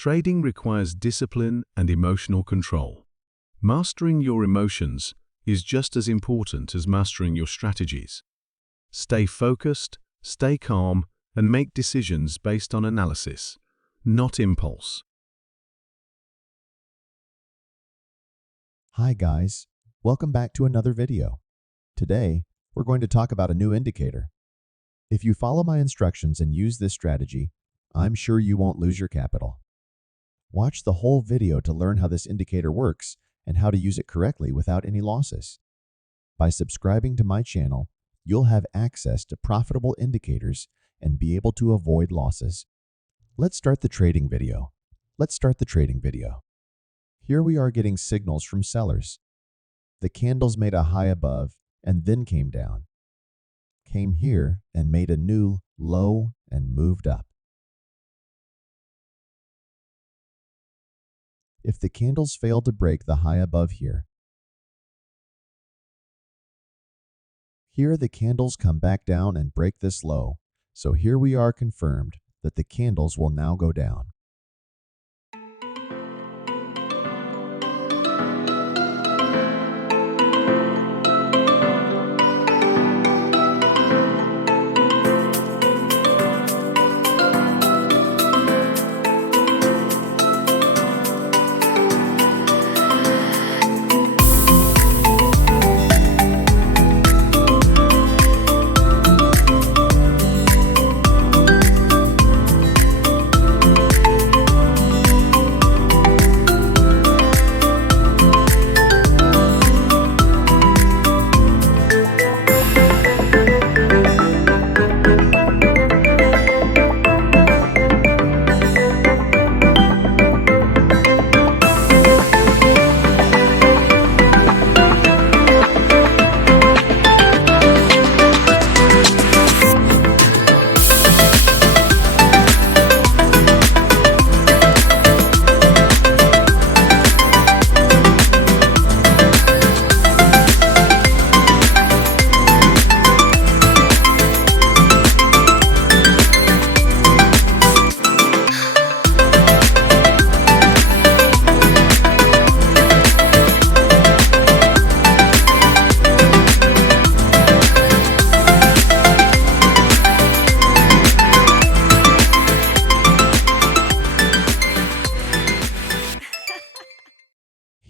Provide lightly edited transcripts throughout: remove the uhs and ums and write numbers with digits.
Trading requires discipline and emotional control. Mastering your emotions is just as important as mastering your strategies. Stay focused, stay calm, and make decisions based on analysis, not impulse. Hi guys, welcome back to another video. Today, we're going to talk about a new indicator. If you follow my instructions and use this strategy, I'm sure you won't lose your capital. Watch the whole video to learn how this indicator works and how to use it correctly without any losses. By subscribing to my channel, you'll have access to profitable indicators and be able to avoid losses. Let's start the trading video. Here we are getting signals from sellers. The candles made a high above and then came down. Came here and made a new low and moved up. If the candles fail to break the high above here, the candles come back down and break this low. So here we are confirmed that the candles will now go down.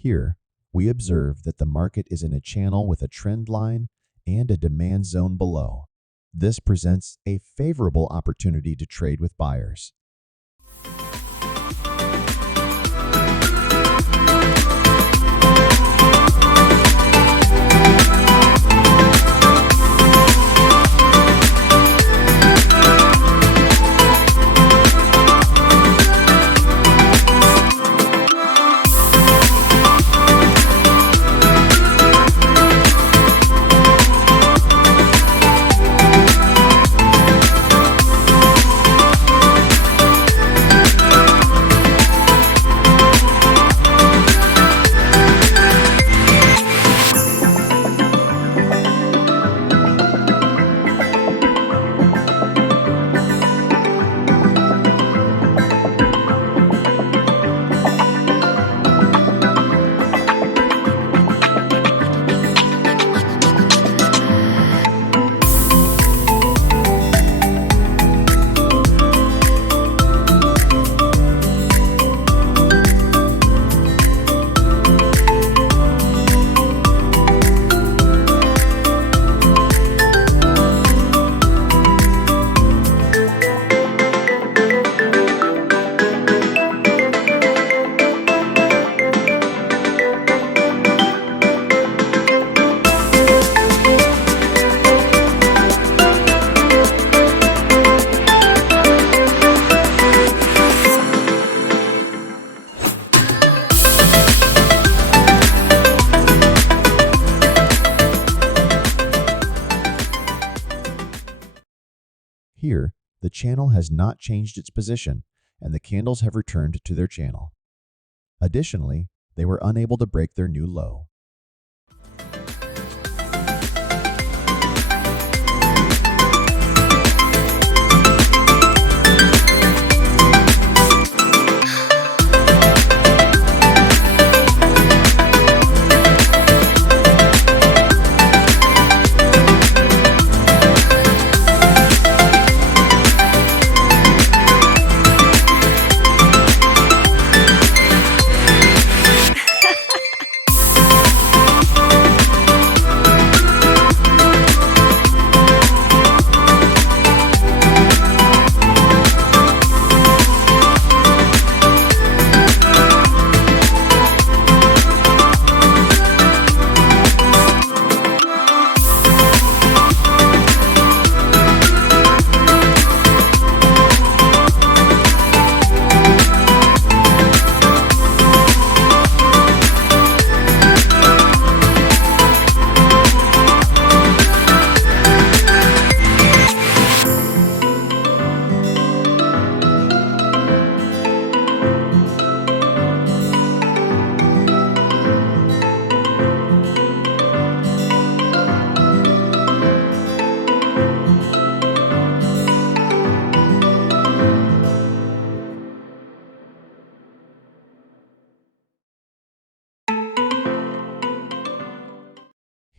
Here, we observe that the market is in a channel with a trend line and a demand zone below. This presents a favorable opportunity to trade with buyers. Here, the channel has not changed its position, and the candles have returned to their channel. Additionally, they were unable to break their new low.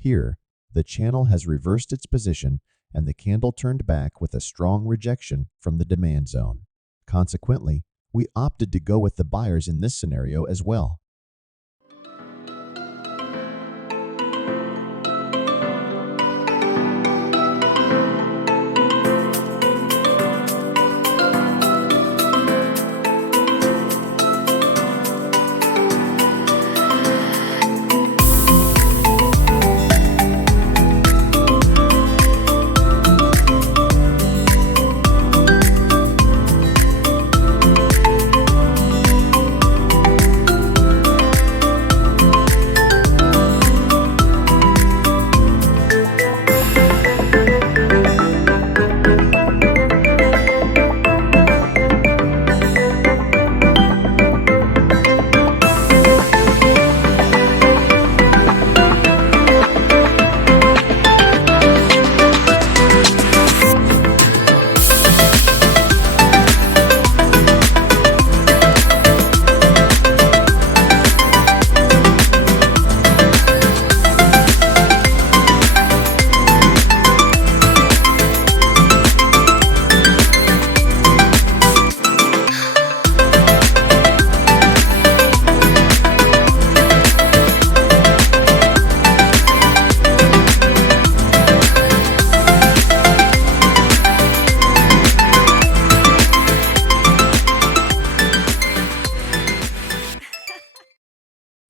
Here, the channel has reversed its position and the candle turned back with a strong rejection from the demand zone. Consequently, we opted to go with the buyers in this scenario as well.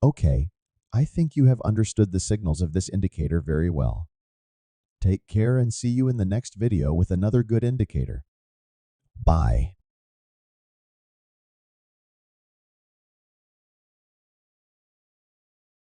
Okay, I think you have understood the signals of this indicator very well. Take care and see you in the next video with another good indicator. Bye.